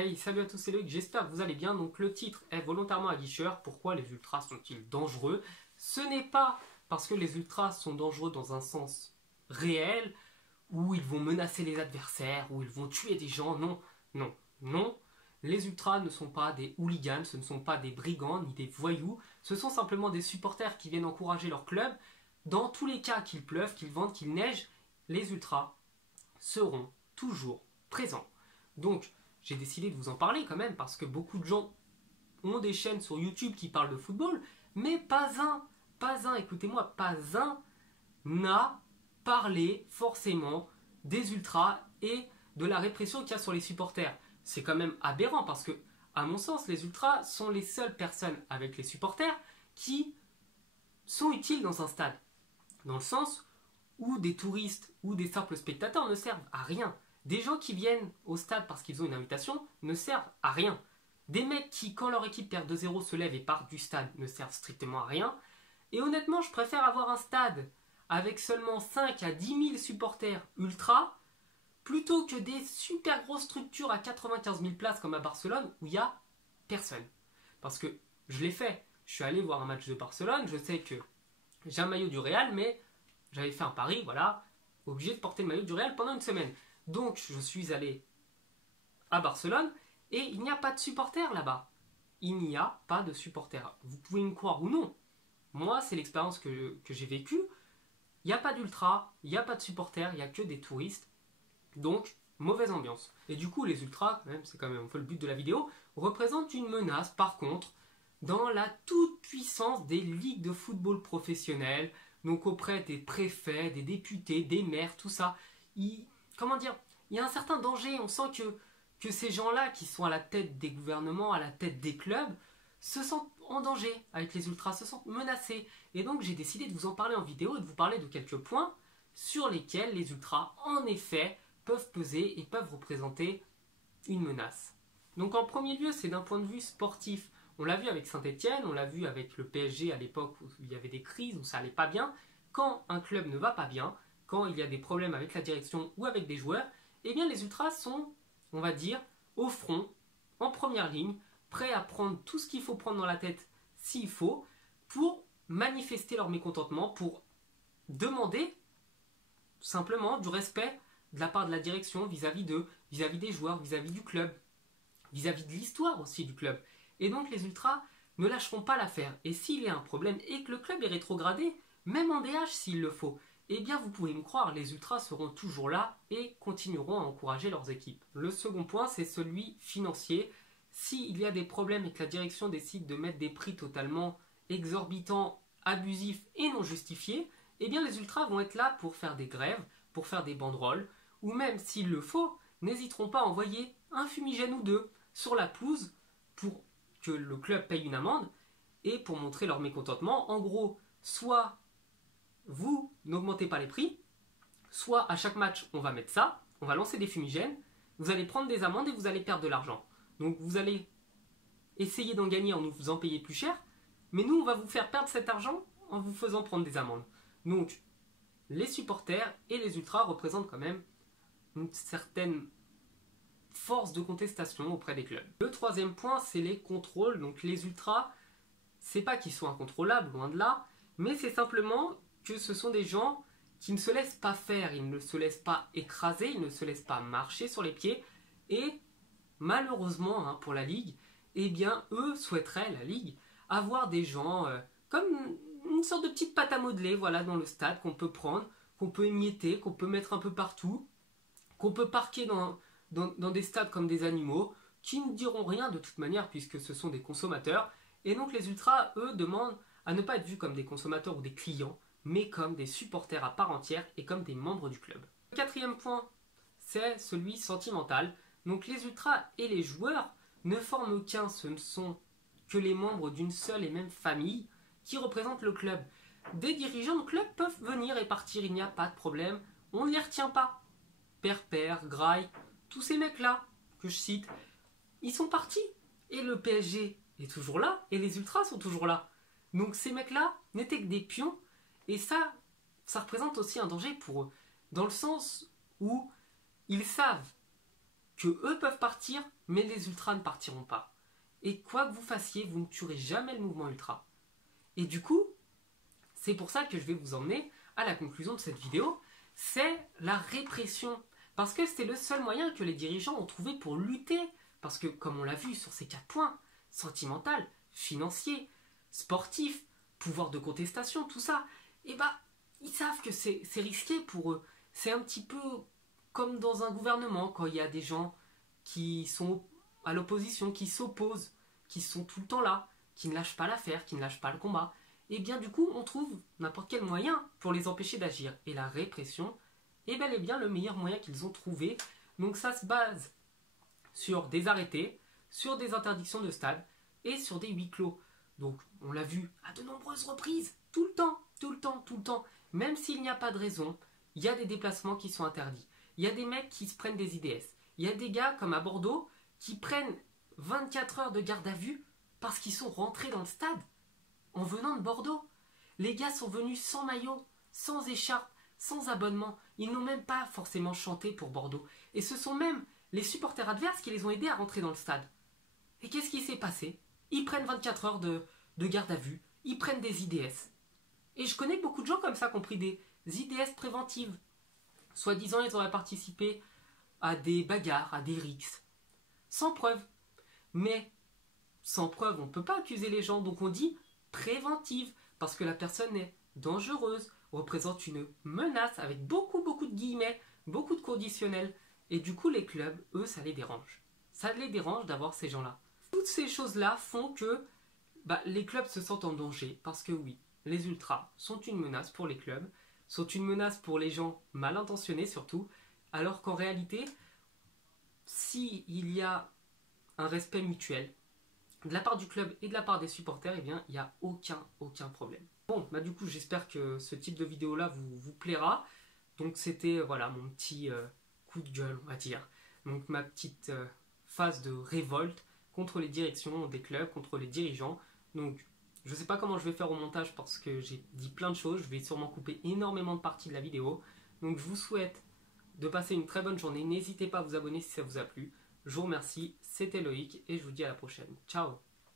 Hey, salut à tous, c'est Loïc, j'espère que vous allez bien. Donc le titre est volontairement aguicheur. Pourquoi les ultras sont-ils dangereux? Ce n'est pas parce que les ultras sont dangereux dans un sens réel, où ils vont menacer les adversaires, où ils vont tuer des gens. Non, non, non. Les ultras ne sont pas des hooligans, ce ne sont pas des brigands ni des voyous. Ce sont simplement des supporters qui viennent encourager leur club. Dans tous les cas, qu'il pleuve, qu'il vente, qu'il neige, les ultras seront toujours présents. Donc, j'ai décidé de vous en parler quand même, parce que beaucoup de gens ont des chaînes sur YouTube qui parlent de football, mais pas un, écoutez-moi, pas un n'a parlé forcément des ultras et de la répression qu'il y a sur les supporters. C'est quand même aberrant parce que, à mon sens, les ultras sont les seules personnes avec les supporters qui sont utiles dans un stade. Dans le sens où des touristes ou des simples spectateurs ne servent à rien. Des gens qui viennent au stade parce qu'ils ont une invitation ne servent à rien. Des mecs qui, quand leur équipe perd 2-0, se lèvent et partent du stade ne servent strictement à rien. Et honnêtement, je préfère avoir un stade avec seulement 5 à 10 000 supporters ultra plutôt que des super grosses structures à 95 000 places comme à Barcelone où il n'y a personne. Parce que je l'ai fait. Je suis allé voir un match de Barcelone, je sais que j'ai un maillot du Real, mais j'avais fait un pari, voilà, obligé de porter le maillot du Real pendant une semaine. Donc je suis allé à Barcelone et il n'y a pas de supporters là-bas. Il n'y a pas de supporters. Vous pouvez me croire ou non. Moi, c'est l'expérience que j'ai vécue. Il n'y a pas d'ultra, il n'y a pas de supporters, il n'y a que des touristes. Donc, mauvaise ambiance. Et du coup, les ultras, c'est quand même un peu le but de la vidéo, représentent une menace, par contre, dans la toute-puissance des ligues de football professionnelles, donc auprès des préfets, des députés, des maires, tout ça. Comment dire, il y a un certain danger. On sent que ces gens-là qui sont à la tête des gouvernements, à la tête des clubs, se sentent en danger avec les ultras, se sentent menacés. Et donc j'ai décidé de vous en parler en vidéo et de vous parler de quelques points sur lesquels les ultras, en effet, peuvent peser et peuvent représenter une menace. Donc en premier lieu, c'est d'un point de vue sportif. On l'a vu avec Saint-Etienne, on l'a vu avec le PSG à l'époque où il y avait des crises, où ça allait pas bien. Quand un club ne va pas bien, quand il y a des problèmes avec la direction ou avec des joueurs, eh bien les ultras sont, on va dire, au front, en première ligne, prêts à prendre tout ce qu'il faut prendre dans la tête s'il faut, pour manifester leur mécontentement, pour demander simplement du respect de la part de la direction vis-à-vis d'eux, vis-à-vis des joueurs, vis-à-vis du club, vis-à-vis de l'histoire aussi du club. Et donc les ultras ne lâcheront pas l'affaire. Et s'il y a un problème et que le club est rétrogradé, même en DH s'il le faut, eh bien vous pouvez me croire, les ultras seront toujours là et continueront à encourager leurs équipes. Le second point, c'est celui financier. S'il y a des problèmes et que la direction décide de mettre des prix totalement exorbitants, abusifs et non justifiés, eh bien les ultras vont être là pour faire des grèves, pour faire des banderoles, ou même s'il le faut, n'hésiteront pas à envoyer un fumigène ou deux sur la pelouse pour que le club paye une amende et pour montrer leur mécontentement. En gros, soit vous n'augmentez pas les prix, soit à chaque match on va mettre ça, on va lancer des fumigènes, vous allez prendre des amendes et vous allez perdre de l'argent. Donc vous allez essayer d'en gagner en nous faisant payer plus cher, mais nous on va vous faire perdre cet argent en vous faisant prendre des amendes. Donc les supporters et les ultras représentent quand même une certaine force de contestation auprès des clubs. Le troisième point, c'est les contrôles. Donc les ultras, c'est pas qu'ils sont incontrôlables, loin de là, mais c'est simplement que ce sont des gens qui ne se laissent pas faire, ils ne se laissent pas écraser, ils ne se laissent pas marcher sur les pieds, et malheureusement pour la Ligue, eh bien eux souhaiteraient, la Ligue, avoir des gens comme une sorte de petite pâte à modeler, voilà, dans le stade qu'on peut prendre, qu'on peut émietter, qu'on peut mettre un peu partout, qu'on peut parquer dans des stades comme des animaux, qui ne diront rien de toute manière puisque ce sont des consommateurs. Et donc les ultras, eux, demandent à ne pas être vus comme des consommateurs ou des clients, mais comme des supporters à part entière et comme des membres du club. Le quatrième point, c'est celui sentimental. Donc les ultras et les joueurs ne forment qu'un, ce ne sont que les membres d'une seule et même famille qui représentent le club. Des dirigeants de club peuvent venir et partir, il n'y a pas de problème, on ne les retient pas. Perper, Grail, tous ces mecs-là que je cite, ils sont partis. Et le PSG est toujours là, et les ultras sont toujours là. Donc ces mecs-là n'étaient que des pions, et ça représente aussi un danger pour eux, dans le sens où ils savent que eux peuvent partir, mais les ultras ne partiront pas. Et quoi que vous fassiez, vous ne tuerez jamais le mouvement ultra. Et du coup, c'est pour ça que je vais vous emmener à la conclusion de cette vidéo, c'est la répression. Parce que c'est le seul moyen que les dirigeants ont trouvé pour lutter. Parce que, comme on l'a vu sur ces 4 points, sentimental, financier, sportif, pouvoir de contestation, tout ça, et ils savent que c'est risqué pour eux. C'est un petit peu comme dans un gouvernement, quand il y a des gens qui sont à l'opposition, qui s'opposent, qui sont tout le temps là, qui ne lâchent pas l'affaire, qui ne lâchent pas le combat. Et bien du coup, on trouve n'importe quel moyen pour les empêcher d'agir. Et la répression est bel et bien le meilleur moyen qu'ils ont trouvé. Donc ça se base sur des arrêtés, sur des interdictions de stade et sur des huis clos. Donc on l'a vu à de nombreuses reprises, tout le temps, tout le temps, tout le temps. Même s'il n'y a pas de raison, il y a des déplacements qui sont interdits. Il y a des mecs qui se prennent des IDS. Il y a des gars comme à Bordeaux qui prennent 24 heures de garde à vue parce qu'ils sont rentrés dans le stade en venant de Bordeaux. Les gars sont venus sans maillot, sans écharpe, sans abonnement. Ils n'ont même pas forcément chanté pour Bordeaux. Et ce sont même les supporters adverses qui les ont aidés à rentrer dans le stade. Et qu'est-ce qui s'est passé? Ils prennent 24 heures de garde à vue. Ils prennent des IDS. Et je connais beaucoup de gens comme ça qui ont pris des IDS préventives. Soi-disant, ils auraient participé à des bagarres, à des rixes. Sans preuve. Mais sans preuve, on ne peut pas accuser les gens. Donc on dit préventive. Parce que la personne est dangereuse, représente une menace avec beaucoup de guillemets, beaucoup de conditionnels. Et du coup, les clubs, eux, ça les dérange. Ça les dérange d'avoir ces gens-là. Toutes ces choses-là font que les clubs se sentent en danger. Parce que oui, les ultras sont une menace pour les clubs, sont une menace pour les gens mal intentionnés surtout, alors qu'en réalité, s'il y a un respect mutuel de la part du club et de la part des supporters, eh bien, il n'y a aucun problème. Bon, du coup, j'espère que ce type de vidéo-là vous plaira. Donc, c'était, voilà, mon petit coup de gueule, on va dire. Donc, ma petite phase de révolte contre les directions des clubs, contre les dirigeants. Donc, je ne sais pas comment je vais faire au montage parce que j'ai dit plein de choses. Je vais sûrement couper énormément de parties de la vidéo. Donc, je vous souhaite de passer une très bonne journée. N'hésitez pas à vous abonner si ça vous a plu. Je vous remercie, c'était Loïc et je vous dis à la prochaine. Ciao!